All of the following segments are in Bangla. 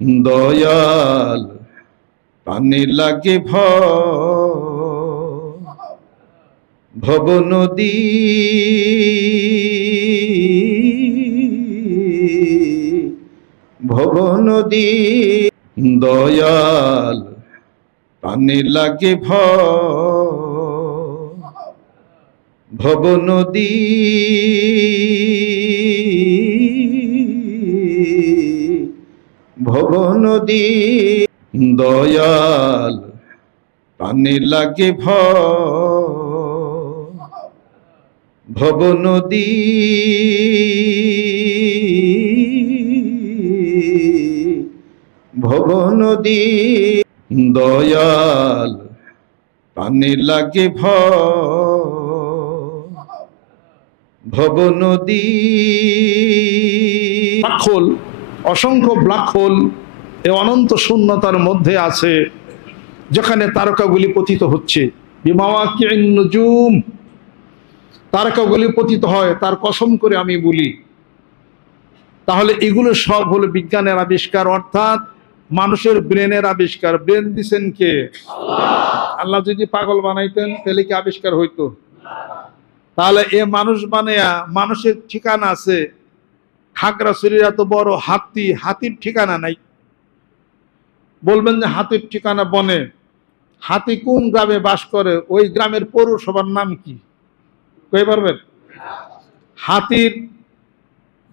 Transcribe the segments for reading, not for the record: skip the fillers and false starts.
দয়াল পানি লাগে ভব নদী, ভব নদী। দয়াল পানি লাগে ভব নদী, ভব নদী। দয়াল পানি লাগে ভব নদী, ভব নদী। দয়াল পানি লাগে ভব নদী। ব্ল্যাক হোল, অসংখ্য ব্ল্যাক হোল এই অনন্ত শূন্যতার মধ্যে আছে, যেখানে তারকাগুলি পতিত হচ্ছে। বিমাওয়াকিন নুজুম, তারকাগুলি পতিত হয়, তার কসম করে আমি বলি। তাহলে এগুলো সব হলো বিজ্ঞানের আবিষ্কার, অর্থাৎ মানুষের ব্রেনের আবিষ্কার। ব্রেন দিছেন কে? আল্লাহ যদি পাগল বানাইতেন তাহলে কি আবিষ্কার হইতো? তাহলে এ মানুষ বানায়া মানুষের ঠিকানা আছে। খাগড়াছড়ির এত বড় হাতি, হাতির ঠিকানা নাই। বলবেন যে হাতির ঠিকানা বনে। হাতি কোন গ্রামে বাস করে, ওই গ্রামের পৌরসভার নাম কি কই পারবেন? হাতির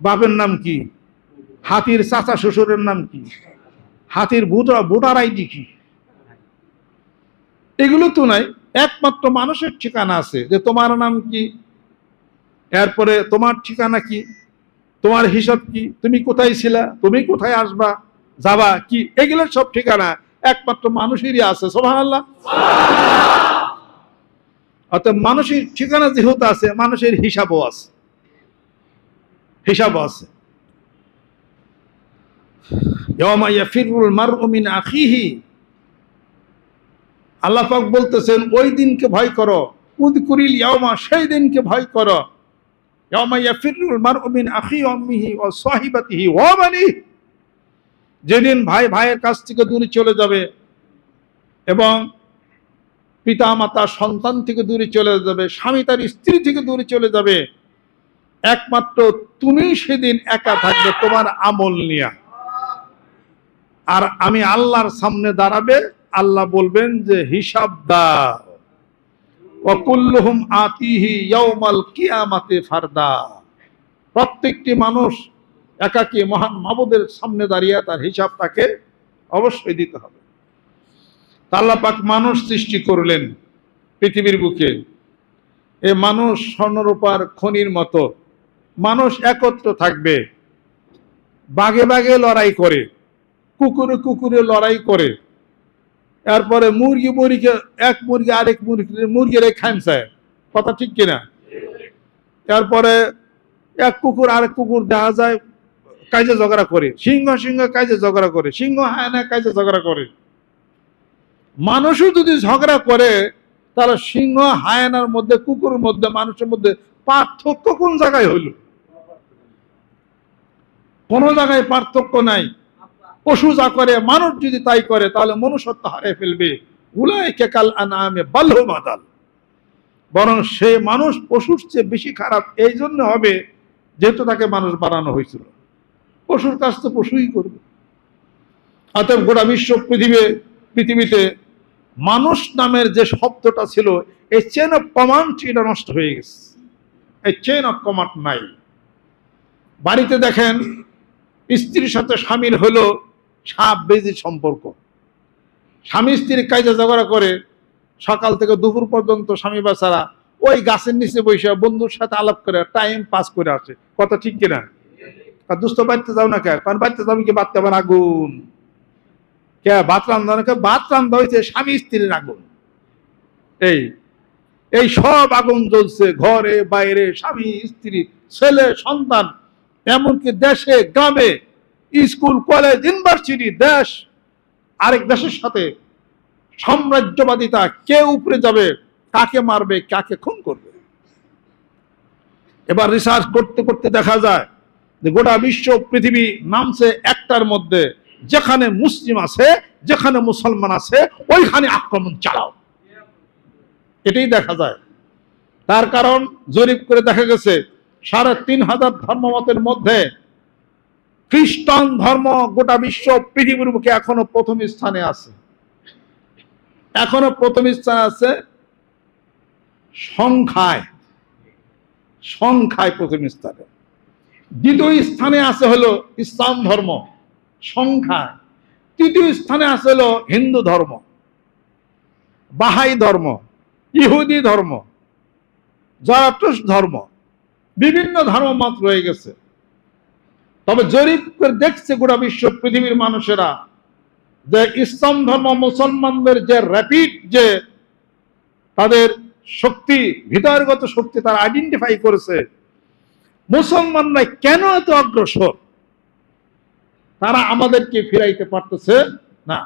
বাপের নাম কি? হাতির চাচা শ্বশুরের নাম কি? হাতির ভোটার আইডি কি? এগুলো তো নাই। একমাত্র মানুষের ঠিকানা আছে, যে তোমার নাম কি, এরপরে তোমার ঠিকানা কি, তোমার হিসাব কি, তুমি কোথায় ছিলা, তুমি কোথায় আসবা যাবা কি, এগুলোর সব ঠিকানা একমাত্র মানুষেরই আছে। সুবহানাল্লাহ। অর্থাৎ মানুষের ঠিকানা যেহেতু আছে, মানুষের হিসাবও আছে, হিসাবও আছে। ইয়াওমা ইয়াফিরুল মারউ মিন আখিহি, আল্লাহ পাক বলতেছেন ওই দিনকে ভয় করো। উযকুরিল ইয়াওমা, সেই দিনকে ভয় করো। ইয়াওমা ইয়াফিরুল মারউ মিন আখিহি ওয়া উম্মিহি ওয়া সাহিবাতিহি ওয়া বানিহি, যেদিন ভাই ভাইয়ের কাছ থেকে দূরে চলে যাবে এবং পিতা মাতা সন্তান থেকে দূরে চলে যাবে, স্বামী তার স্ত্রী থেকে দূরে চলে যাবে। একমাত্র তুমি সেদিন একা থাকবে তোমার আমল নিয়ে। আর আমি আল্লাহর সামনে দাঁড়াবে, আল্লাহ বলবেন যে হিসাব দাও। ওয়া কুল্লুহুম আতিহি ইয়াউমাল কিয়ামাতি ফারদা, প্রত্যেকটি মানুষ একাকী মহান মাবুদের সামনে দাঁড়িয়ে তার হিসাব তাকে অবশ্যই দিতে হবে। আল্লাহ পাক মানুষ সৃষ্টি করলেন পৃথিবীর বুকে। এ মানুষ স্বর্ণরূপার খনির মতো। মানুষ একত্র থাকবে, বাগে বাগে লড়াই করে, কুকুরে কুকুরে লড়াই করে, এরপরে মুরগি মুরগি, এক মুরগি আরেক মুরগির খামসায়, কথা ঠিক কিনা? এরপরে এক কুকুর আরেক কুকুর দেখা যায় কাজে ঝগড়া করে, সিংহ সিংহ কাজে ঝগড়া করে, সিংহ হায়না কাজে ঝগড়া করে। মানুষও যদি ঝগড়া করে, তাহলে সিংহ হায়নার মধ্যে, কুকুরের মধ্যে, মানুষের মধ্যে পার্থক্য কোন জায়গায় হইল? কোন জায়গায় পার্থক্য নাই। পশু যা করে মানুষ যদি তাই করে, তাহলে মনুষ্যত্ব হারিয়ে ফেলবে। উলাইকা কাল আনআমি বাল হুম আদাল, বরং সে মানুষ পশুর চেয়ে বেশি খারাপ এই জন্য হবে যেহেতু তাকে মানুষ বানানো হয়েছিল। পশুর কাজ তো পশুই করবে। অতএব গোটা বিশ্ব পৃথিবীতে মানুষ নামের যে শব্দটা ছিল, এই চেন অফ কমান্ড এটা নষ্ট হয়ে গেছে। এই চেন অফ কমান্ড নাই। বাড়িতে দেখেন স্ত্রীর সাথে স্বামীর হলো সাপ বেজির সম্পর্ক। স্বামী স্ত্রীর কাজে ঝগড়া করে, সকাল থেকে দুপুর পর্যন্ত স্বামী বেচারা ওই গাছের নিচে বসে বন্ধুর সাথে আলাপ করে টাইম পাস করে আসে। কথা ঠিক কিনা? আর দুস্থ বাড়িতে যাও না কে? কারণ বাড়িতে যাবি কি বাড়তে আবার আগুন কে? ভাত রান্ধা না কে? ভাত রান্ধা হয়েছে স্বামী স্ত্রীর আগুন। এই সব আগুন জ্বলছে ঘরে বাইরে, স্বামী স্ত্রী ছেলে সন্তান, এমনকি দেশে গ্রামে, স্কুল কলেজ ইউনিভার্সিটি, দেশ আরেক দেশের সাথে সাম্রাজ্যবাদিতা, কে উপরে যাবে, কাকে মারবে, কাকে খুন করবে। এবার রিসার্চ করতে করতে দেখা যায় যে গোটা বিশ্ব পৃথিবী নামছে একটার মধ্যে, যেখানে মুসলিম আছে, যেখানে মুসলমান আছে, ওইখানে আক্রমণ চালাও। এটাই দেখা যায়। তার কারণ জরিপ করে দেখা গেছে ৩,৫০০ ধর্মমতের মধ্যে খ্রিস্টান ধর্ম গোটা বিশ্ব পৃথিবীর বুকে এখনো প্রথম স্থানে আছে। এখনো প্রথম স্থানে আছে সংখ্যায়, সংখ্যায় প্রথম স্থানে। দ্বিতীয় স্থানে আছে হলো ইসলাম ধর্ম সংখ্যায়। তৃতীয় স্থানে আছে হলো হিন্দু ধর্ম, বাহাই ধর্ম, ইহুদি ধর্ম, জরাট্রুস্ট ধর্ম, বিভিন্ন ধর্মমত রয়ে গেছে। তবে জরিপ করে দেখছে গোটা বিশ্ব পৃথিবীর মানুষেরা যে ইসলাম ধর্ম মুসলমানদের যে র্যাপিড যে তাদের শক্তি, ভিতরগত শক্তি তারা আইডেন্টিফাই করেছে, মুসলমানরা কেন এত অগ্রসর, তারা আমাদেরকে ফিরাইতে পারতেছে না।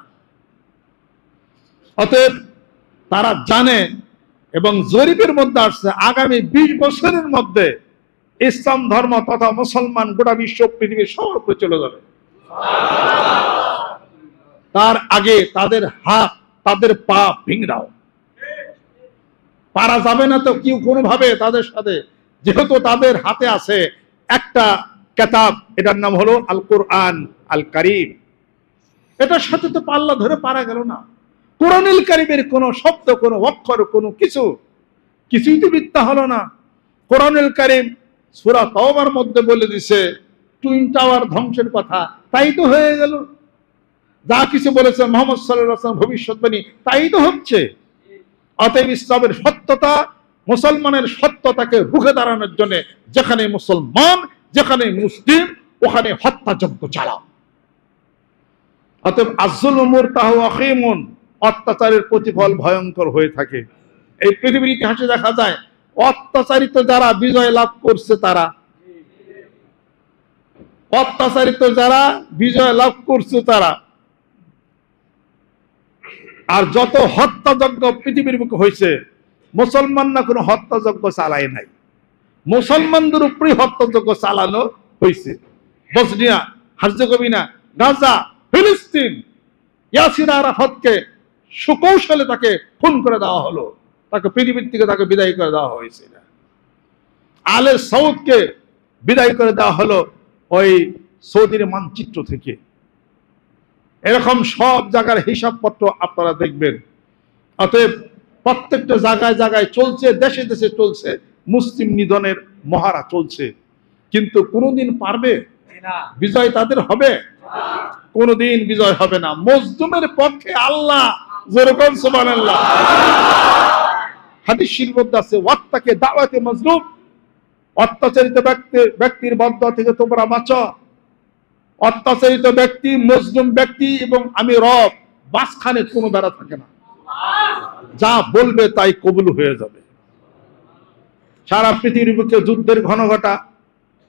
অতএব তারা জানে এবং জরিপের মধ্যে আসছে আগামী 20 বছরের মধ্যে ইসলাম ধর্ম তথা মুসলমান গোটা বিশ্ব পৃথিবীর সবার উপরে চলে যাবে। তার আগে তাদের হাত তাদের পা ভেঙে দাও। পারা যাবে না তো কেউ কোনোভাবে তাদের সাথে, যেহেতু তাদের হাতে আছে একটা কিতাব, এটার নাম হলো আল কোরআন আল কারীম। এটার সাথে তো পাল্লা ধরে পারা গেল না। কোরআনুল কারীমের কোনো শব্দ, কোনো অক্ষর, কোনো কিছুই তো মিথ্যা হলো না। কোরআনুল কারীম সূরা তাওবার মধ্যে বলে দিছে টুইন টাওয়ার ধ্বংসের কথা, তাই তো হয়ে গেল। যা কিছু বলেছে মুহাম্মদ সাল্লাল্লাহু আলাইহি ওয়াসাল্লাম ভবিষ্যৎবাণী, তাই তো হচ্ছে। অতএব ইসলামের সত্যতা, মুসলমানের সত্যতাকে রুখে দাঁড়ানোর জন্য যেখানে মুসলমান, যেখানে মুসলিম, ওখানে হত্যাযজ্ঞ চালাও। অতএব আয-যুলমু মুরতাহু আখীমুন, অত্যাচারের প্রতিফল ভয়ঙ্কর হয়ে থাকে। এই পৃথিবীর ইতিহাসে দেখা যায় অত্যাচারিত যারা বিজয় লাভ করছে, তারা অত্যাচারিত যারা বিজয় লাভ করছে তারা, আর যত হত্যাযজ্ঞ পৃথিবীর বুকে হয়েছে, মুসলমানরা কোনো হত্যাযজ্ঞ চালায় নাই, মুসলমানদের উপরেই হত্যাযজ্ঞ চালানো হয়েছে। বসনিয়া হার্জেগোভিনা, গাজা, ফিলিস্তিন, ইয়াসির আরাফাতকে সুকৌশলে তাকে খুন করে দেওয়া হলো, তাকে পৃথিবীর থেকে তাকে বিদায় করে দেওয়া হয়েছে। আলে সৌদকে বিদায় করে দেওয়া হলো ওই সৌদির মানচিত্র থেকে। এরকম সব জায়গার হিসাবপত্র আপনারা দেখবেন। অতএব প্রত্যেকটা জায়গায় জায়গায় চলছে, দেশে দেশে চলছে, মুসলিম নিধনের মহারা চলছে। কিন্তু কোনোদিন পারবে বিজয় তাদের হবে? কোনোদিন বিজয় হবে না। মজলুমের পক্ষে আল্লাহ, যেরকম সুবহানাল্লাহ হাদিসের মধ্যে আছে, ওয়াত্তাকে দাওয়াতে মাজলুম, অত্যাচারিত ব্যক্তির বদদোয়া থেকে তোমরা বাঁচো। অত্যাচারিত ব্যক্তি, মজলুম ব্যক্তি এবং আমি রব, মাঝখানে কোনো বেড়া থাকে না। যা বলবে তাই কবুল হয়ে যাবে। সারা পৃথিবীর বুকে যুদ্ধের ঘনঘটা,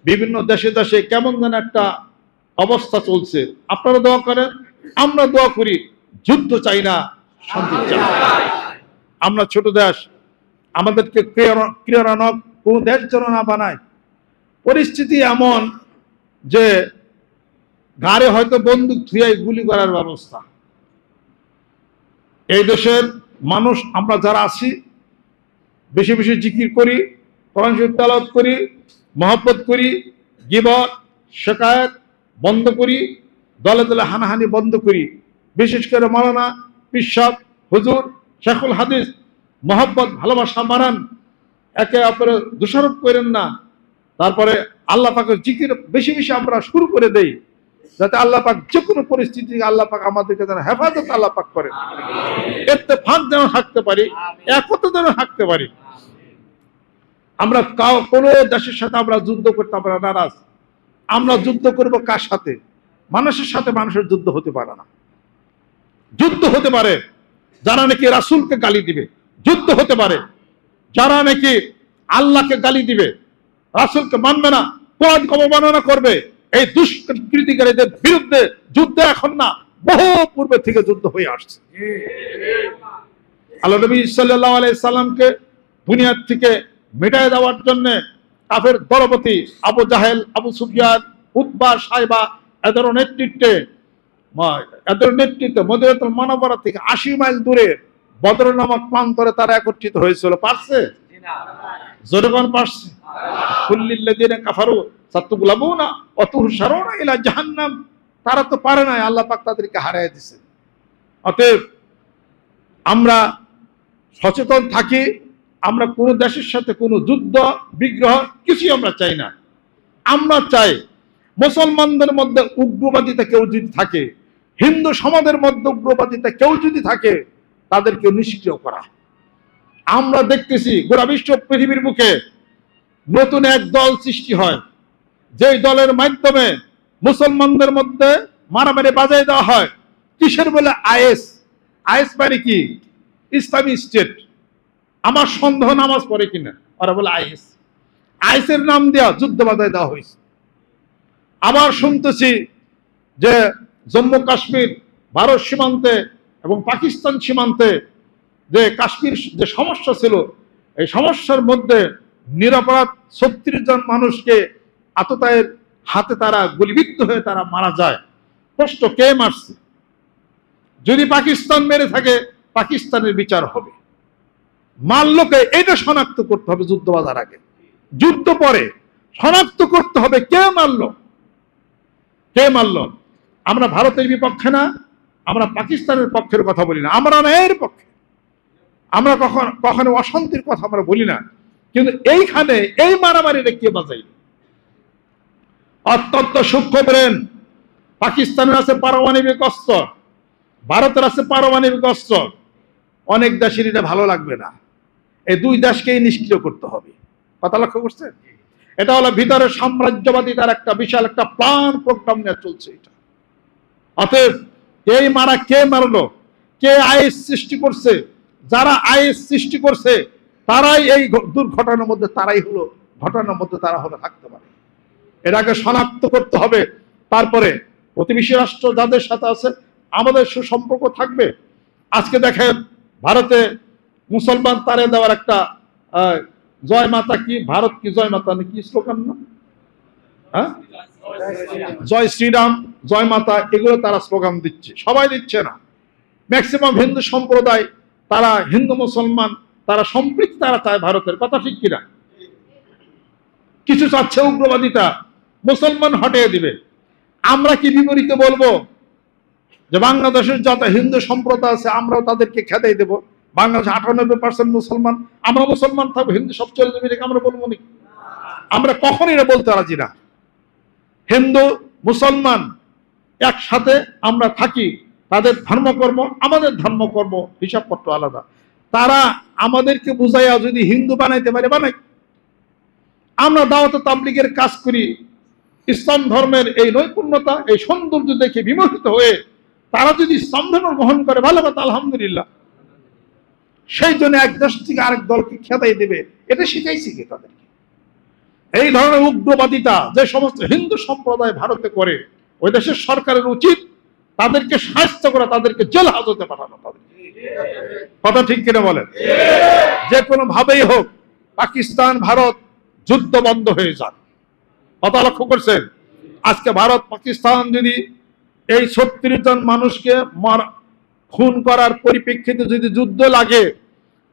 বিভিন্ন দেশে দেশে কেমন যেন একটা অবস্থা চলছে। আপনারা দোয়া করেন, আমরা দোয়া করি। যুদ্ধ চাই না, শান্তি চাই। আমরা ছোট দেশ, আমাদেরকে ক্রীড়ানক কোন দেশ যেন না বানায়। পরিস্থিতি এমন যে গাড়ে হয়তো বন্দুক ধুয়ে গুলি করার ব্যবস্থা। এই দেশের মানুষ আমরা যারা আছি, বেশি বেশি জিকির করি, কোরআন শরীফ তেলাওয়াত করি, মহব্বত করি, গীবত শিকায়াত বন্ধ করি, দলে দলে হানাহানি বন্ধ করি। বিশেষ করে মাওলানা, পীর সাহেব, হুজুর, শেখুল হাদিস, মহব্বত ভালোবাসা বাড়ান, একে অপরের দোষারোপ করেন না। তারপরে আল্লাহ পাকের জিকির বেশি বেশি আমরা শুরু করে দেই, যাতে আল্লাহ পাক যে কোনো পরিস্থিতি আল্লাহ পাক আমাদেরকে যেন হেফাজত আল্লাহ পাক করেন। ইত্তেফাক যেন থাকতে পারি, একতা যেন থাকতে পারি। আমরা কোনো দেশের সাথে আমরা যুদ্ধ করতে আমরা নারাজ। আমরা যুদ্ধ করব কার সাথে? মানুষের সাথে মানুষের যুদ্ধ হতে পারে না। যুদ্ধ হতে পারে যারা নাকি রাসূলকে গালি দিবে, যুদ্ধ হতে পারে যারা নাকি আল্লাহকে গালি দিবে, রাসূলকে মানবে না, কোরআনকে অবমাননা করবে। এই দুষ্কৃতিকারীদের বিরুদ্ধে যুদ্ধ এখন না, বহু পূর্বে থেকে যুদ্ধ হয়ে আসছে। আল্লাহ নবী সাল্লাল্লাহু আলাইহি সাল্লামকে দুনিয়া থেকে মিটায় দেওয়ার জন্য কাফের দলপতি আবু জাহেল, আবু সুফিয়ান, উতবা, সাইবা এদের নেতৃত্বে এদের নেতৃত্বে মদিনাতুল মুনাওয়ারা থেকে 80 মাইল দূরে বদর নামক প্রান্তরে তারা একত্রিত হয়েছিল। পারছে? জনগণ পারছে? কুল্লিল্লাযিনা কাফারু সাতুগলাবুনা ওয়া তুহশারুনা ইলা জাহান্নাম। তারা তো পারে না, আল্লাহ পাক তাদেরকে হারিয়ে দিয়েছে। অতএব আমরা সচেতন থাকি। আমরা কোন দেশের সাথে কোনো যুদ্ধ বিগ্রহ কিছুই আমরা চাই না। আমরা চাই মুসলমানদের মধ্যে উগ্রবাদিতা কেউ যদি থাকে, হিন্দু সমাজের মধ্যে উগ্রবাদিতা কেউ যদি থাকে, তাদেরকে নিষ্ক্রিয় করা। আমরা দেখতেছি গোটা বিশ্ব পৃথিবীর মুখে নতুন এক দল সৃষ্টি হয়, যেই দলের মাধ্যমে মুসলমানদের মধ্যে মারামারি বাজায় দেওয়া হয়। কিসের বলে? আইএস। আইএস মানে কি? ইসলামী স্টেট। আমার সন্দেহ নামাজ পড়ে কিনা, ওরা বলে আইএস। আইএসের নাম দেওয়া যুদ্ধ বাজায় দেওয়া হয়েছে। আবার শুনতেছি যে জম্মু কাশ্মীর ভারত সীমান্তে এবং পাকিস্তান সীমান্তে যে কাশ্মীর যে সমস্যা ছিল, এই সমস্যার মধ্যে নিরপরাধ 36 জন মানুষকে আততায়ের হাতে তারা গুলিবিদ্ধ হয়ে তারা মারা যায়। প্রশ্ন, কে মারছে? যদি পাকিস্তান মেরে থাকে, পাকিস্তানের বিচার হবে। মারলোকে এটা শনাক্ত করতে হবে যুদ্ধ বাজার আগে। যুদ্ধ পরে শনাক্ত করতে হবে কে মারলো, কে মারলো। আমরা ভারতের বিপক্ষে না, আমরা পাকিস্তানের পক্ষের কথা বলি না, আমরা ন্যায়ের পক্ষে। আমরা কখনো অশান্তির কথা আমরা বলি না, কিন্তু এইখানে এই মারামারিটা কে বাজাইল? অত্যন্ত সূক্ষ্ম ব্রেন। পাকিস্তানের আছে পারমাণবিক অস্ত্র, ভারতের আছে পারমাণবিক অস্ত্র। অনেক দেশের এটা ভালো লাগবে না। এই দুই দেশকেই নিষ্ক্রিয় করতে হবে। কথা লক্ষ্য করছেন? এটা হলো ভিতরে সাম্রাজ্যবাদী তার একটা বিশাল একটা প্ল্যান প্রোগ্রাম নিয়ে চলছে এটা। অতএব এই মারা কে মারলো, কে আইএস সৃষ্টি করছে, যারা আইএস সৃষ্টি করছে তারাই এই দুর্ঘটনার মধ্যে ঘটনার মধ্যে তারা হলে থাকতে পারে। এটাকে শনাক্ত করতে হবে। তারপরে প্রতিবেশী রাষ্ট্র যাদের সাথে আছে আমাদের সুসম্পর্ক থাকবে। আজকে দেখেন ভারতে মুসলমান তারে দেওয়ার একটা জয় মাতা কি, ভারত কি জয় মাতা কি স্লোগান না? হ্যাঁ, জয় শ্রীরাম, জয় মাতা, এগুলো তারা স্লোগান দিচ্ছে। সবাই দিচ্ছে না, ম্যাক্সিমাম হিন্দু সম্প্রদায়, তারা হিন্দু মুসলমান তারা সম্পৃক্ত, তারা চায় ভারতের। কথা ঠিক কিনা? কিছু চাচ্ছে উগ্রবাদিতা মুসলমান হটিয়ে দিবে। আমরা কি বিপরীত বলবো যে বাংলাদেশের যত হিন্দু সম্প্রদায় আছে আমরাও তাদেরকে খেদাই দেব? বাংলাদেশে 98% মুসলমান, আমরা মুসলমান থাকবো, হিন্দু সব চলে যাবে, আমরা বলবো নাকি? আমরা কখনই এটা বলতে রাজি না। হিন্দু মুসলমান একসাথে আমরা থাকি, তাদের ধর্মকর্ম আমাদের ধর্মকর্ম হিসাবপত্র আলাদা। তারা আমাদেরকে বুঝাইয়া যদি হিন্দু বানাইতে পারে বানাই। আমরা দাওয়াত তাবলীগের কাজ করি, ইসলাম ধর্মের এই নৈপুণ্যতা এই সৌন্দর্য দেখে বিমোহিত হয়ে তারা যদি ইসলাম ধর্ম গ্রহণ করে ভালো কথা, আলহামদুলিল্লাহ। সেই জন্য এক দেশ থেকে আরেক দলকে খেদাই দেবে, এটা শিখাইছি কি তাদেরকে? এই ধরনের উগ্রবাদিতা যে সমস্ত হিন্দু সম্প্রদায় ভারতে করে, ওই দেশের সরকারের উচিত তাদেরকে শাস্তি করা, তাদেরকে জেল হাজতে পাঠানো। কথা ঠিক কিনা বলেন? যে কোনো ভাবেই হোক পাকিস্তান ভারত যুদ্ধ বন্ধ হয়ে যাক। কথা লক্ষ্য করছেন? আজকে ভারত পাকিস্তান যদি এই 36 জন মানুষকে খুন করার পরিপ্রেক্ষিতে যদি যুদ্ধ লাগে,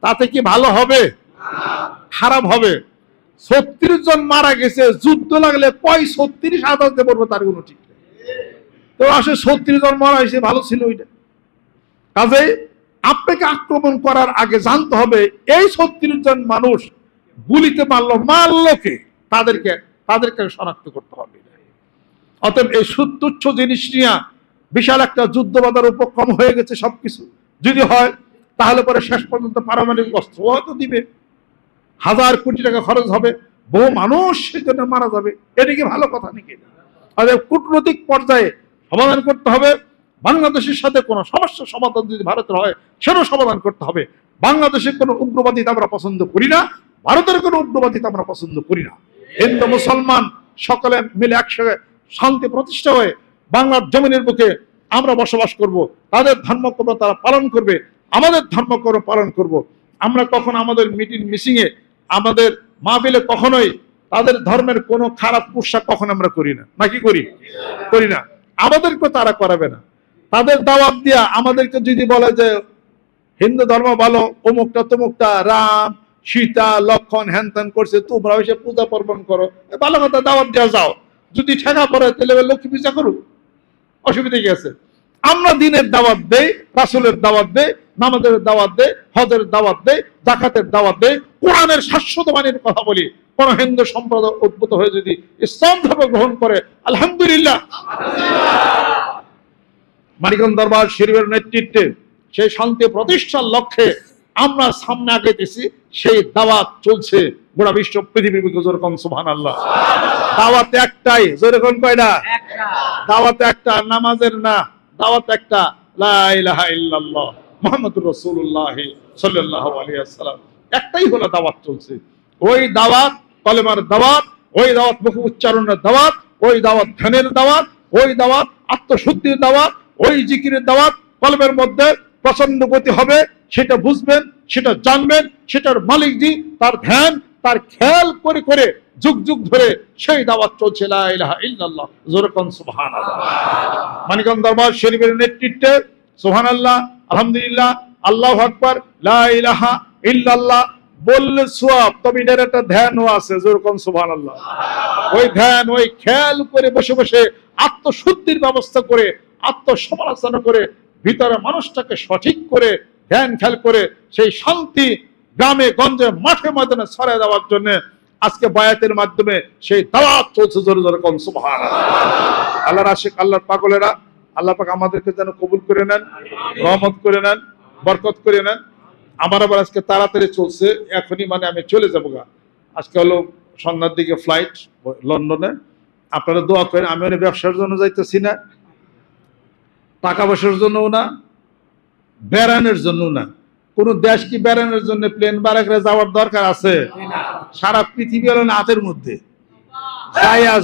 তাতে কি ভালো হবে? খারাপ হবে। 36 জন মারা গেছে, যুদ্ধ লাগলে কয় 36 আদালতে পড়বে তার কোনো ঠিক নেই। তো আসলে 36 জন মারা হয়েছে, ভালো ছিল ওইটা। কাজে আপনাকে আক্রমণ করার আগে জানতে হবে এই 36 জন মানুষ গুলিতে মারলো কে, তাদেরকে শনাক্ত করতে হবে। অতএব এই তুচ্ছ জিনিস নিয়ে বিশাল একটা যুদ্ধ বাঁধার উপক্রম হয়ে গেছে। সবকিছু যদি হয় তাহলে পরে শেষ পর্যন্ত পারমাণবিক অস্ত্র হয়তো দিবে, 1000 কোটি টাকা খরচ হবে, বহু মানুষ সেজন্য মারা যাবে। এটা কি ভালো কথা নাকি? অতএব কূটনৈতিক পর্যায়ে সমাধান করতে হবে। বাংলাদেশের সাথে কোনো সমস্যার সমাধান যদি ভারতের হয় সেটাও সমাধান করতে হবে। বাংলাদেশের কোনো উগ্রবাদিতা আমরা পছন্দ করি না, ভারতের কোনো উগ্রবাদিতা আমরা পছন্দ করি না। হিন্দু মুসলমান সকলে মিলে একসাথে শান্তি প্রতিষ্ঠা হয়ে বাংলার জমিনের বুকে আমরা বসবাস করব। তাদের ধর্মকর্ম তারা পালন করবে, আমাদের ধর্মকর্ম পালন করব। আমরা কখনো আমাদের মিটিং মিসিংয়ে আমাদের মাহফিলে কখনোই তাদের ধর্মের কোনো খারাপ পোশাক কখনো আমরা করি না, নাকি করি? করি না। আমাদেরকে তারা করাবে না। তাদের দাওয়াত দিয়া আমাদেরকে যদি বলে যে হিন্দু ধর্ম ভালো, অমুকটা তমুকটা, রাম সীতা লক্ষণ হ্যান ত্যান করছে, তোমরা এসে পূজা পার্বণ করো, ভালো কথা, দাওয়াত দেওয়া যাও। যদি ঠেকা পড়ে তাহলে লক্ষ্মী পূজা করুক, অসুবিধা কি আছে? আমরা দিনের দাওয়াত দেই, রাসূলের দাওয়াত দেই, নামাজের দাওয়াত দেই, হজের দাওয়াত দেই, যাকাতের দাওয়াত দেই, কোরআনের শাশ্বত বাণীর কথা বলি। কোন হিন্দু সম্প্রদায় উদ্ভূত হয়ে যদি ইসলাম ধর্ম গ্রহণ করে, আলহামদুলিল্লাহ। মানিকগঞ্জ দরবার শরীফের নেতৃত্বে সেই শান্তি প্রতিষ্ঠার লক্ষ্যে আমরা সামনে আগেতেছি, সেই দাওয়াত চলছে গোটা বিশ্ব পৃথিবীর বুকে। যেরকম সুবহানাল্লাহ। দাওয়াত একটাই, যেরকম কয়টা? দাওয়াত একটা, নামাজের না, দাওয়াত একটা, লা ইলাহা ইল্লাল্লাহ মুহাম্মাদুর রাসূলুল্লাহ সাল্লাল্লাহু আলাইহি ওয়াসাল্লাম, একটাই হলো দাওয়াত চলছে। ওই দাওয়াত কলেমার দাওয়াত, ওই দাওয়াত মুখ উচ্চারণের দাওয়াত, ওই দাওয়াত ধ্যানের দাওয়াত, ওই দাওয়াত আত্মশুদ্ধির দাওয়াত, ওই জিকিরের দাওয়াত। কলমের মধ্যে প্রচন্ড গতি হবে, সেটা বুঝবেন, সেটা জানবেন, সেটার মালিক জি, তার ধ্যান, তার খেয়াল করে করে যুগ যুগ ধরে সেই দাওয়াত চলছে, লা ইলাহা ইল্লাল্লাহ, যেরকম সুবহানাল্লাহ। মানিকগঞ্জ দরবার শরীফের নেতৃত্বে সুবহানাল্লাহ, আলহামদুলিল্লাহ, আল্লাহু আকবার, লা ইলাহা ইল্লাল্লাহ বললে সওয়াব, তবে এটার একটা ধ্যানও আছে, যেরকম সুবহানাল্লাহ। ওই ধ্যান, ওই খেয়াল করে বসে বসে আত্মশুদ্ধির ব্যবস্থা করে, আত্মসমালোচনা করে, ভিতরে মানুষটাকে সঠিক করে ধ্যান খেয়াল করে সেই শান্তি গ্রামে গঞ্জে মাঠে ময়দানে ছড়িয়ে দেওয়ার জন্য আজকে বায়াতের মাধ্যমে সেই দাওয়াত চলছে, জোরে জোরে কোন সুবহানাল্লাহ। আল্লাহর আশিক, আল্লাহর পাগলেরা, আল্লাহ পাক আমাদেরকে যেন কবুল করে নেন, রহমত করে নেন, বরকত করে নেন। আমার আবার আজকে তাড়াতাড়ি চলছে, এখনই মানে আমি চলে যাবো গা। আজকে হলো সন্ধ্যার দিকে ফ্লাইট লন্ডনে। আপনারা দোয়া করেন, আমি অনেক ব্যবসার জন্য যাইতেছি না, টাকা পয়সার জন্যও না, বেড়ানোর জন্য না। কোন দেশ কি বেড়ানোর জন্য প্লেন ভাড়া করে যাওয়ার দরকার আছে? সারা পৃথিবী হলো হাতের মধ্যে,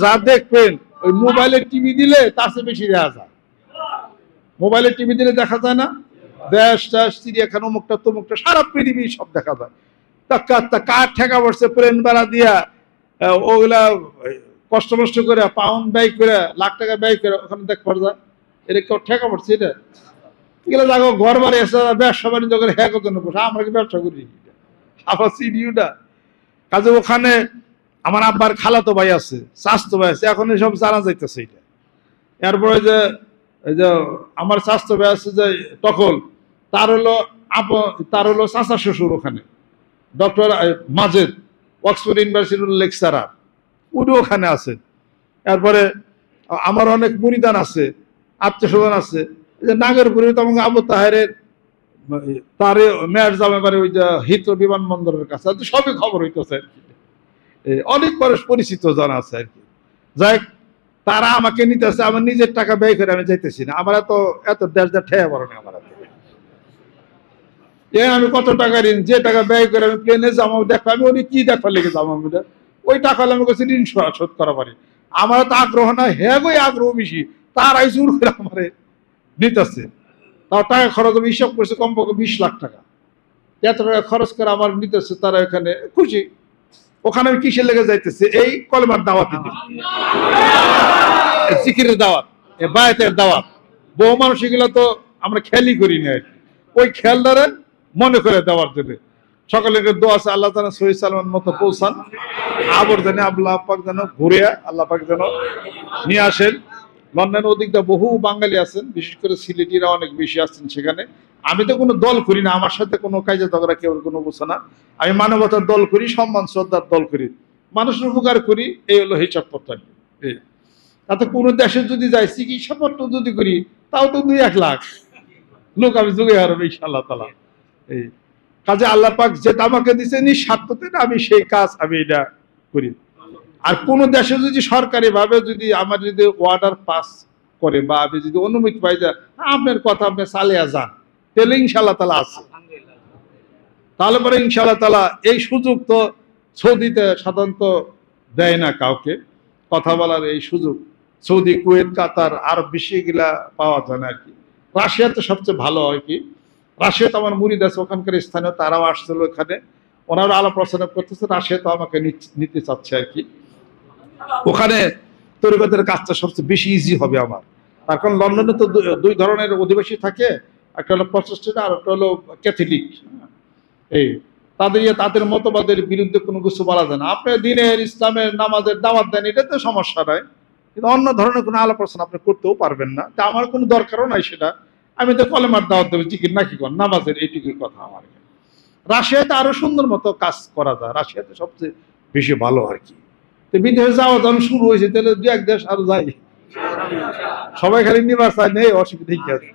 যা দেখবেন ওই মোবাইলের টিভি দিলে তার চেয়ে বেশি দেখা যায়। মোবাইলের টিভি দিলে দেখা যায় না, দেশ টাশ চিড়িয়াখানা অমুকটা তমুকটা সারা পৃথিবী সব দেখা যায়। তা কার ঠেকা পড়ছে প্লেন ভাড়া দিয়া, ওগুলা কষ্ট মষ্ট করে পাউন্ড ব্যয় করে, লাখ টাকা ব্যয় করে ওখানে দেখ পড়া যায়। এটা কেউ ঠেকা পড়ছে? এটা এগুলো দেখো ঘর বাড়ি এসে ব্যবসা বাণিজ্য করে হ্যাঁ জন্য বসে, আমরা কি ব্যবসা করি? আবার সিডিও না কাজে। ওখানে আমার আব্বার খালাতো ভাই আছে, চাচাতো ভাই আছে, এখন এসব জানা যাইতেছে। এটা এরপরে যে এই যে আমার চাচাতো ভাই আছে যে টকল, তার হলো চাচা শ্বশুর ওখানে ডক্টর মাজেদ, অক্সফোর্ড ইউনিভার্সিটির লেকচারার, উনি ওখানে আছেন। এরপরে আমার অনেক মুরিদান আছে, আত্মীয় স্বজন আছে। নাগরপুরে তো আমাকে আবু তাহেরের তার মেয়ার জামে পারে ওই যে হিথ্রো বিমানবন্দরের কাছে, সবই খবর হইতেছে। অনেক পরিচিত জন আছে আর কি। যাই তারা আমাকে নিতেছে, আমার নিজের টাকা ব্যয় করে আমি যাইতেছি না। আমার এত দেশ যা ঠেয়া পড়ে না আমার। আমি কত টাকা ঋণ, যে টাকা ব্যয় করে আমি প্লেনে যাবো, দেখো আমি উনি কি দেখবার লেগে যাবো, ওই টাকা আমি কাছে ঋণ শোধ করা পারি। আমার তো আগ্রহ না, হ্যাঁ গই আগ্রহ বেশি, তারাই জোর করে আমারে নিতেছে। তাও টাকা খরচ আমি হিসাব করছে কমপক্ষে 20 লাখ টাকা। এত টাকা খরচ করে আমার নিতেছে, তারা এখানে খুশি। ওখানে আমি কিসের লেগে যাইতেছে? এই কলেমার দাওয়াত দিতে, জিকিরের দাওয়াত, বায়াতের দাওয়াত। বহু মানুষ এগুলো তো আমরা খেয়ালই করি না, ওই খেয়াল দ্বারা মনে করে দেওয়ার জন্য। সকলের দোয়া আছে আল্লাহ যেন সহি সালামের মতো পৌঁছান, আবার যেন আল্লাহ পাক যেন ঘুরে আল্লাহ পাক যেন নিয়ে আসেন। লন্ডনের ওদিকটা বহু বাঙালি আছেন, বিশেষ করে সিলেটিরা অনেক বেশি আছেন সেখানে। আমি তো কোনো দল করি না, আমার সাথে কোনো কাজে ঝগড়া কেউ কোনো বুঝে না। আমি মানবতার দল করি, সম্মান শ্রদ্ধার দল করি, মানুষের উপকার করি, এই হলো হিসাবপত্র। তাতে কোনো দেশে যদি যাই চিকিৎসাপত্র যদি করি, তাও তো 2-1 লাখ লোক আমি যোগে হারবে ইনশাআল্লাহ তাআলা। এই কাজে আল্লাহ পাক যেটা আমাকে দিচ্ছে নিঃস্বার্থতে, আমি সেই কাজ আমি এটা করি। আর কোন দেশে যদি সরকারি ভাবে যদি আমার যদি অর্ডার পাস করে বা আমি যদি অনুমতি পাই যে আপনার কথা আপনি চালিয়ে যান, তাহলে ইনশাআল্লাহ তাআলা আছে। তাহলে পরে ইনশাআল্লাহ তাআলা এই সুযোগ তো সৌদিতে সাধারণত দেয় না কাউকে কথা বলার এই সুযোগ। সৌদি, কুয়েত, কাতার আর বেশি এগুলা পাওয়া যায় না আর কি। রাশিয়াতে সবচেয়ে ভালো হয় কি, রাশিয়াতে আমার মুরিদ আছে ওখানকার স্থানীয়, তারাও আসছিল এখানে, ওনারা আলাপ আলোচনা করতেছে। রাশিয়াতে আমাকে নিতে চাচ্ছে আর কি। ওখানে তরিকতের কাজটা সবচেয়ে বেশি ইজি হবে আমার। তার কারণ লন্ডনে তো দুই ধরনের অধিবাসী থাকে, একটা হলো প্রটেস্ট্যান্ট আর একটা হলো ক্যাথলিক। এই তাদের মতবাদের বিরুদ্ধে কোনো কিছু বলা যায় না। আপনি দিনের ইসলামের নামাজের দাওয়াত দেন, এটা তো সমস্যা নাই, কিন্তু অন্য ধরনের কোনো আলাপ আলোচনা আপনি করতেও পারবেন না। তা আমার কোনো দরকারও নাই সেটা। আমি তো কলেমার দাওয়াত দেবো, জিকির নাকি কর, নামাজের এইটুকুই কথা আমার। রাশিয়াতে আরো সুন্দর মতো কাজ করা যায়, রাশিয়াতে সবচেয়ে বেশি ভালো আর কি। তো বিদেশে যাওয়া যখন শুরু হয়েছে, তাহলে দু এক দেশ আরো যাই, সবাই খালি নিবার চাই, নেই অসুবিধা কি আছে,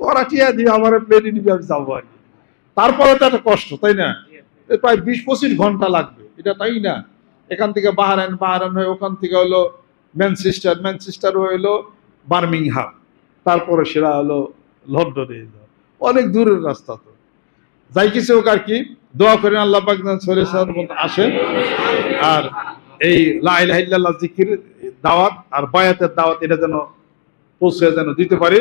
তোরা টিয়া দিয়ে আমার প্লেনে নিবি, আমি যাবো আর কি। তারপরে তো একটা কষ্ট, তাই না? প্রায় 20-25 ঘন্টা লাগবে, এটা তাই না? এখান থেকে বাহরাইন, বাহরাইন হয়ে ওখান থেকে হলো ম্যানচেস্টার, ম্যানচেস্টার হইলো বার্মিংহাম, তারপরে সেটা হলো লন্ডনে। অনেক দূরের রাস্তা। তো যাই কিছু হোক আর কি, দোয়া করেন আল্লাহ পাক যেন সরে আসেন, আর এই লা ইলাহা ইল্লাল্লাহ জিকির দাওয়াত আর বায়াতের দাওয়াত এটা যেন পৌঁছে যেন দিতে পারি।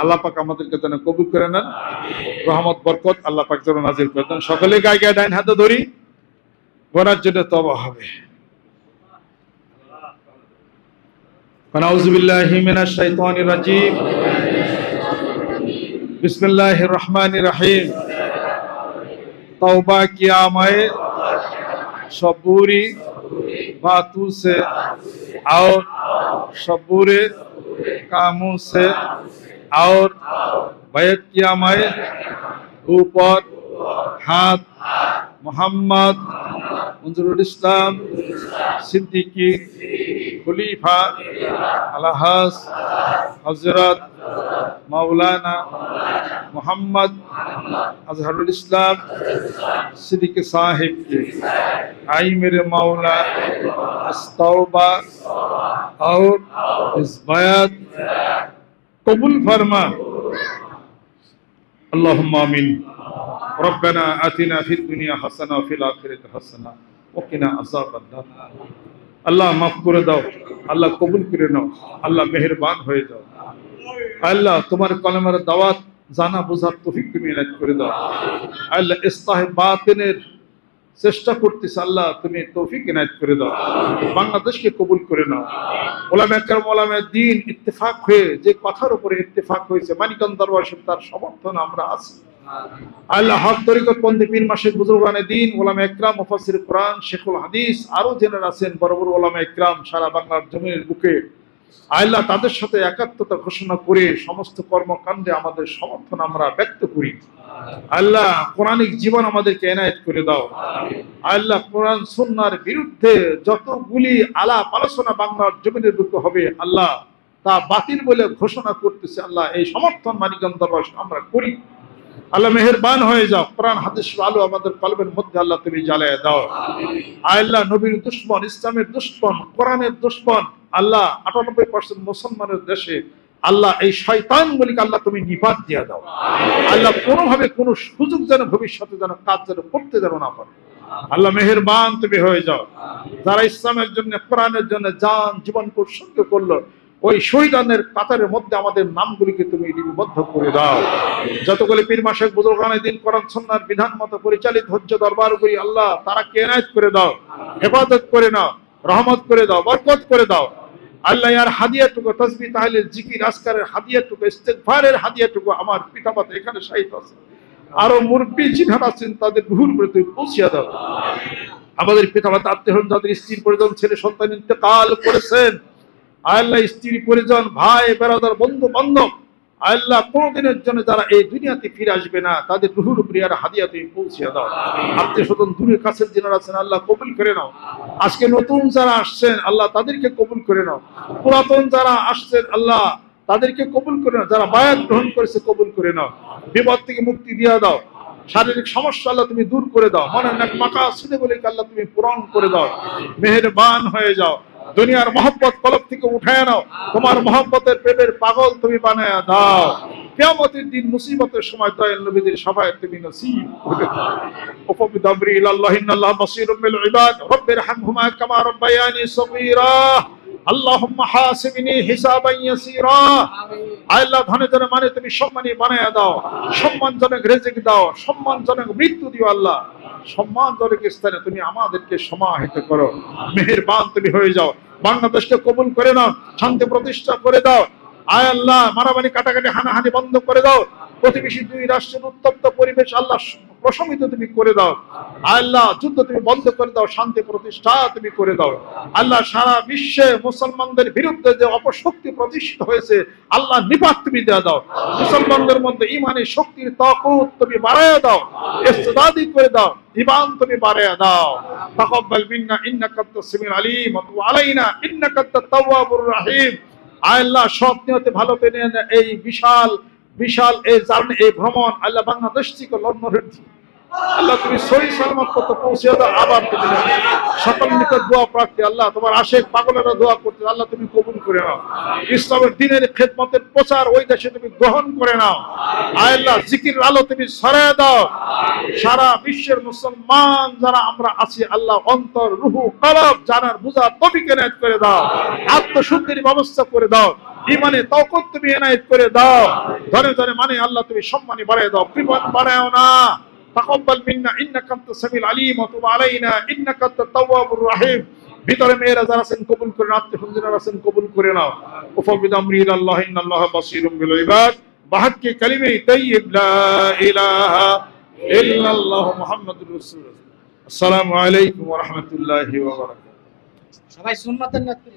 আল্লাহ পাক আমাদেরকে যেন কবুল করে নেন, রহমত বরকত আল্লাহ পাক যেন নাজিল করে দেন। সকলে গায়ে গায়ে ডাইন হাতে ধরি, গোনার জন্য তওবা হবে। আউযু বিল্লাহি মিনাশ শাইতানির রাজিম, বিসমিল্লাহির রহমানির রহিম। तौबा किया मैं सबूरी बातों से और सबूरे कामों से, और बैत किया मैं ऊपर हाथ मोहम्मद मंजूरुल इस्लाम सिद्दीकी खलीफा अलहास हजरत मौलाना मोहम्मद अजहरुल इस्लाम सिद्दीकी साहिब की आई मेरे मौला इस तौबा और इस बयात कबूल फरमा। अल्लाहुम्मा आमीन। रब्बना आतिना फिद दुनिया हसना व फिल आखिरति हसना व किना अज़ाबन्नार। আল্লাহ মাফ করে দাও, আল্লাহ কবুল করে নাও, আল্লাহ মেহেরবান হয়ে যাও। আল্লাহ তোমার কলমের দাওয়াত জানা বোঝার তৌফিক তুমি এনায়েত করে দাও। আল্লাহ ইসলাহে বাতিনের চেষ্টা করতেছে, আল্লাহ তুমি তৌফিক এনায়েত করে দাও। বাংলাদেশকে কবুল করে নাও। ওলামায়ে কেরাম, ওলামায়ে দ্বীন ইত্তেফাক হয়ে যে কথার উপরে ইত্তেফাক হয়েছে, মানিকগঞ্জ দরবার শরীফ, তার সমর্থন আমরা আছি। আল্লাহ হক তরিকত পন্থী পীর মাশায়েখ বুজুর্গানে দ্বীন, ওলামায়ে ইকরাম, মুফাসসির কোরআন, শেখুল হাদিস, আরো যারা আছেন বড় বড় ওলামায়ে ইকরাম সারা বাংলার জমিনের বুকে, আল্লাহ তাদের সাথে একাত্মতা ঘোষণা করে সমস্ত কর্মকাণ্ডে আমাদের সমর্থন আমরা ব্যক্ত করি। আল্লাহ কোরআনিক জীবন আমাদেরকে এনায়েত করে দাও। আল্লাহ কোরআন সুন্নাহর বিরুদ্ধে যতগুলি আলাপ আলোচনা বাংলার জমিনের বুকে হবে, আল্লাহ তা বাতিল বলে ঘোষণা করতেছে, আল্লাহ এই সমর্থন মানিকগঞ্জ দরবার আমরা করি। আল্লাহ মেহেরবান হয়ে যাও। কোরআন হাদিস আলো আমাদের কলবের মধ্যে আল্লাহ তুমি জ্বালায় দাও। আল্লাহ নবীর দুশমন, ইসলামের দুশমন, কোরআনের দুশমন, আল্লাহ 98% মুসলমানের দেশে আল্লাহ এই শয়তানগুলিকে আল্লাহ তুমি নিপাত দিয়ে দাও। আল্লাহ কোনোভাবে কোনো সুযোগ যেন ভবিষ্যতে যেন কাজ যেন করতে যেন না পারে। আল্লাহ মেহেরবান তুমি হয়ে যাও। যারা ইসলামের জন্য, কোরআনের জন্য জান জীবন উৎসর্গ করলো, ওই শহীদানের কাতারের মধ্যে আমাদের নামগুলিকে তুমি লিপিবদ্ধ করে দাও। যতগুলি পীর মাশায়েখ বুজুর্গানে দ্বীন কোরআন সুন্নাহর বিধান মতো পরিচালিত হচ্ছে দরবারগুলি, আল্লাহ তারা কে এনায়েত করে দাও, হেফাজত করে নাও, রহমত করে দাও, বরকত করে দাও। আল্লাহ ইয়ার হাদিয়াটুকু, তাসবিহ তাহলিল জিকির আজকারের হাদিয়াটুকু, ইস্তেগফারের হাদিয়াটুকু আমার পিতামাতা এখানে শাহিদ আছে, আরো মুরব্বি যিনারা আছেন তাদের রুহুর উপরে তুমি পৌঁছিয়ে দাও। আমাদের পিতামাতা আত্মীয় যাদের স্ত্রী পরিজন, ছেলে সন্তান ইন্তেকাল করেছেন, আল্লাহ স্ত্রী পরিজন, ভাই বেরাদার, বন্ধু বান্ধব, আল্লাহ কোনদিনের জন্য যারা এই দুনিয়াতে ফিরে আসবে না, তাদের রুহুর উপরে আর হাদিয়া তুমি পৌঁছে দাও। আত্মীয় স্বজন দূরের কাছের যারা আছেন, আল্লাহ কবুল করে নাও। আজকে নতুন যারা আসছেন, আল্লাহ তাদেরকে কবুল করে নাও। পুরাতন যারা আসছেন, আল্লাহ তাদেরকে কবুল করে নাও। যারা বায়াত গ্রহণ করেছে, কবুল করে নাও। বিপদ থেকে মুক্তি দিয়ে দাও। শারীরিক সমস্যা আল্লাহ তুমি দূর করে দাও। মনের নেক মাকাসিদ বলে আল্লাহ তুমি পূরণ করে দাও। মেহেরবান হয়ে যাও। দুনিয়ার মহব্বত কলব থেকে উঠায় নাও। তোমার মহব্বতের প্রেমের পাগল তুমি বানায়া দাও। কিয়ামতের দিন মুসিবতের সময় দয়াল নবীদের শাফায়াত তুমি নসিব করে দাও। ওফবিদ আমরি ইলাল্লাহি ইন্নাল্লাহা বাসীরুম বিল ইবাদ। রব্বিরহামহুমা কামা রাব্বায়ানি সগীরা। আল্লাহুম্মা হাসিবনি হিসাবান ইয়াসীরা। আল্লাহ ধনে জনে মানে তুমি সম্মানী বানায়া দাও। সম্মানজনক রিজিক দাও, সম্মানজনক মৃত্যু দিও। আল্লাহ সম্মানজনক স্থানে তুমি আমাদেরকে সমাহিত করো। মেহেরবান তুমি হয়ে যাও। বাংলাদেশকে কবুল করে নাও, শান্তি প্রতিষ্ঠা করে দাও। আয় আল্লাহ মারামারি কাটাকাটি হানাহানি বন্ধ করে দাও, প্রতিবেশী দুই রাষ্ট্রের উত্তপ্ত পরিবেশ আল্লাহ প্রশমিত তুমি করে দাও। আল্লাহ যুদ্ধ তুমি বন্ধ করে দাও, শান্তি প্রতিষ্ঠা তুমি করে দাও। আল্লাহ সারা বিশ্বে মুসলমানদের বিরুদ্ধে যে অপশক্তি প্রতিষ্ঠিত হয়েছে আল্লাহ নিপাত তুমি দেওয়া দাও। মুসলমানদের মধ্যে ইমানের শক্তির তাকুত তুমি বাড়ায়া দাও, ইস্তেদাদি করে দাও, ঈমান তুমি বাড়ায়া দাও। তাকাব্বাল মিন্না ইন্নাকা আনতাস সামিউল আলিম ওয়া তুব আলাইনা ইন্নাকা আনতাত তাওয়াবুর রহিম। আল্লাহ সব নিয়তে ভালো পেনে এই বিশাল বিশাল এই জার্নি, এই ভ্রমণ আল্লাহ বাংলাদেশ থেকে লন্ডনের আল্লাহ তুমি সহি সালামত কত পৌঁছে দাও। আবার তুমি সকল নিকট দোয়া প্রার্থী আল্লাহ, তোমার আশেক পাগলেরা দোয়া করতে আল্লাহ তুমি কবুল করে নাও। ইসলামের দ্বীনের খেদমতের প্রচার ওই দেশে তুমি গ্রহণ করে নাও। আল্লাহ জিকির আলো তুমি ছড়ায় দাও। সারা বিশ্বের মুসলমান যারা আমরা আছি আল্লাহ অন্তর রুহু কলব জানার বুঝা তৌফিক এনায়েত করে দাও, আত্মশুদ্ধির ব্যবস্থা করে দাও, ইমানে তাওকুত তুমি এনায়েত করে দাও। ধরে ধরে মানে আল্লাহ তুমি সম্মানী বাড়ায় দাও, কৃপণ বাড়ায়ও না। তাকাব্বাল মিন্না ইন্নাকা আনতাস সামিউল আলিম ওয়া তুব আলাইনা ইন্নাকা আনতাত তাওয়াবুর রহিম। ভিতরে মেয়েরা যারা আছেন কবুল করে নাও, আত্মীয়স্বজন যারা আছেন কবুল করে নাও। উফাবিদ আমরি ইলাল্লাহ ইন্নাল্লাহা বাসীরুম বিল ইবাদ। বাহাক্কি কালিমে তাইয়্যিব লা ইলাহা ইল্লাল্লাহু মুহাম্মাদুর রাসূলুল্লাহ। আসসালামু আলাইকুম ওয়া রাহমাতুল্লাহি ওয়া বারাকাতুহু। সবাই সুন্নাতের নিয়ত করি,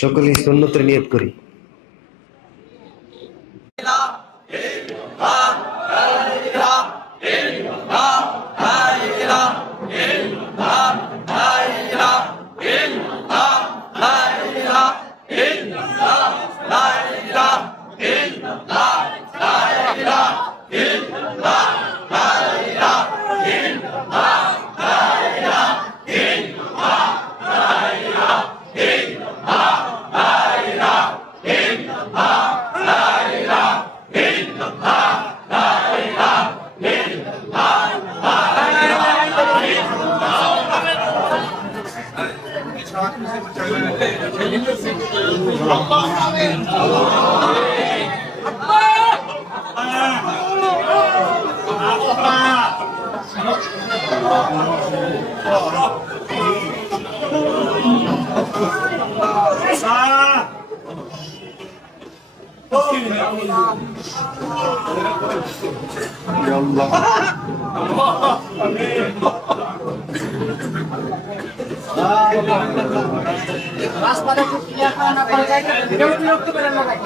সকলেই সুন্নতের নিয়ত করি। রাস্তাটা খুব ক্লিয়ার করা না পাওয়া যায়, বিরক্ত করেন না ভাই।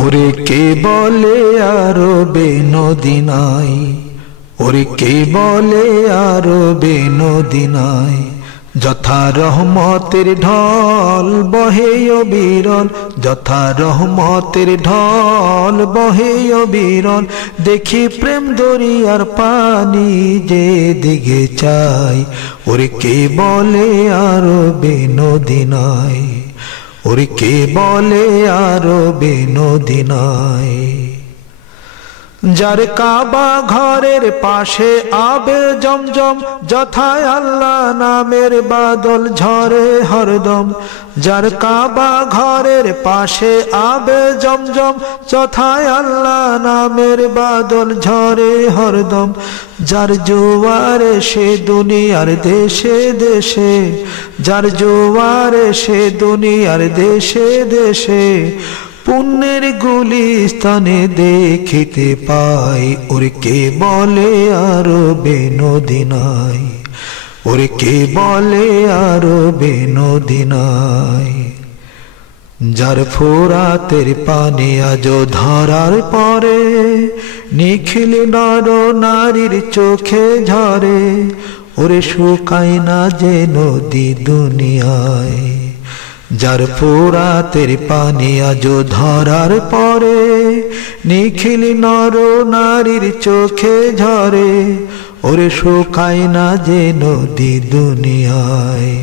ওরে কে বলে আরবে নদী নাই, ওরে কে বলে আরবে নদী নাই, যথা রহমতের ঢল বহে অবিরল, যথা রহমতের ঢল বহে অবিরল, দেখি প্রেম দরিয়ার পানি যে দিকে চাই, ওরে কে বলে আরবে নদী নাই, ওরে কে বলে আরবে নদী নাই। যার কাবা ঘরের পাশে আবে জমজম, যথায় আল্লাহ নামের বাদল ঝরে হরদম, যার কাবা ঘরের পাশে আবে জমজম, যথায় আল্লাহ নামের বাদল ঝরে হরদম, যার জোয়ারে সে দুনিয়ার দেশে দেশে, যার জোয়ারে সে দুনিয়ার দেশে দেশে, পুণ্যের গুলিস্তানে দেখিতে পাই, ওরে কে বলে আরবে নদী নাই, ওরে কে বলে আরবে নদী নাই। যার ফোরাতের পানি আজ ধরার পরে নিখিল নর নারীর চোখে ঝরে, ওরে শুকায় না যে নদী দুনিয়ায়। যার ফোরাতের পানি আজ ধরার পরে নিখিল নর নারীর চোখে ঝরে, ওরে শুকায় না যে নদী দুনিয়ায়।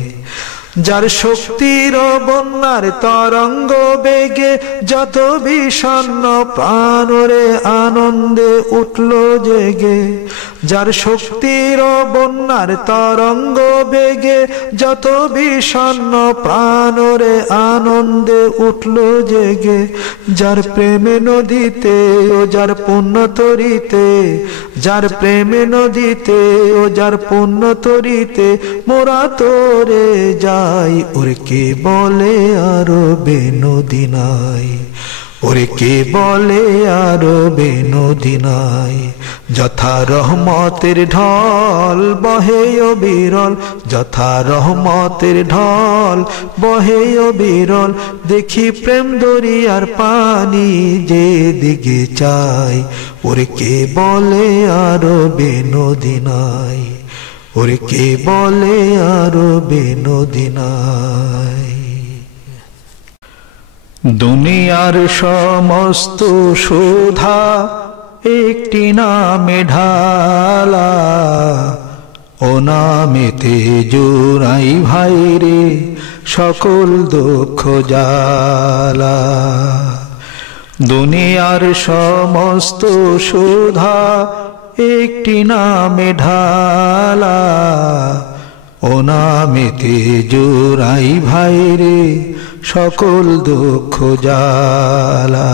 যার শক্তির বন্যার তরঙ্গ বেগে যত বিষণ্ণ প্রাণ রে আনন্দে উঠল জেগে, যার শক্তির বন্যার তরঙ্গ বেগে যত বিষণ্ণ প্রাণ রে আনন্দে উঠল জেগে, যার প্রেমে নদীতে ও যার পুণ্য তরিতে, যার প্রেমে নদীতে ও যার পুণ্য তরিতে মোরা তোরে যাই। ওরে কে বলে আরবে নদী নাই, ওরে কে বলে আরবে নদী নাই। যথা রহমতের ঢল বহে অবিরল, যথা রহমতের ঢল বহে অবিরল, দেখি প্রেম দরিয়ার পানি যে দিকে চাই। ওরে কে বলে আরবে নদী নাই, ওরে কে বলে আরবে নদী নাই। দুনিয়ার সমস্ত সুধা একটি নামে ঢালা, ও নামেতে জোড়াই ভাই রে সকল দুঃখ জ্বালা। দুনিয়ার সমস্ত সুধা একটি নামে ঢালা, ও নামেতে জোড়াই ভাই রে সকল দুঃখ জ্বালা।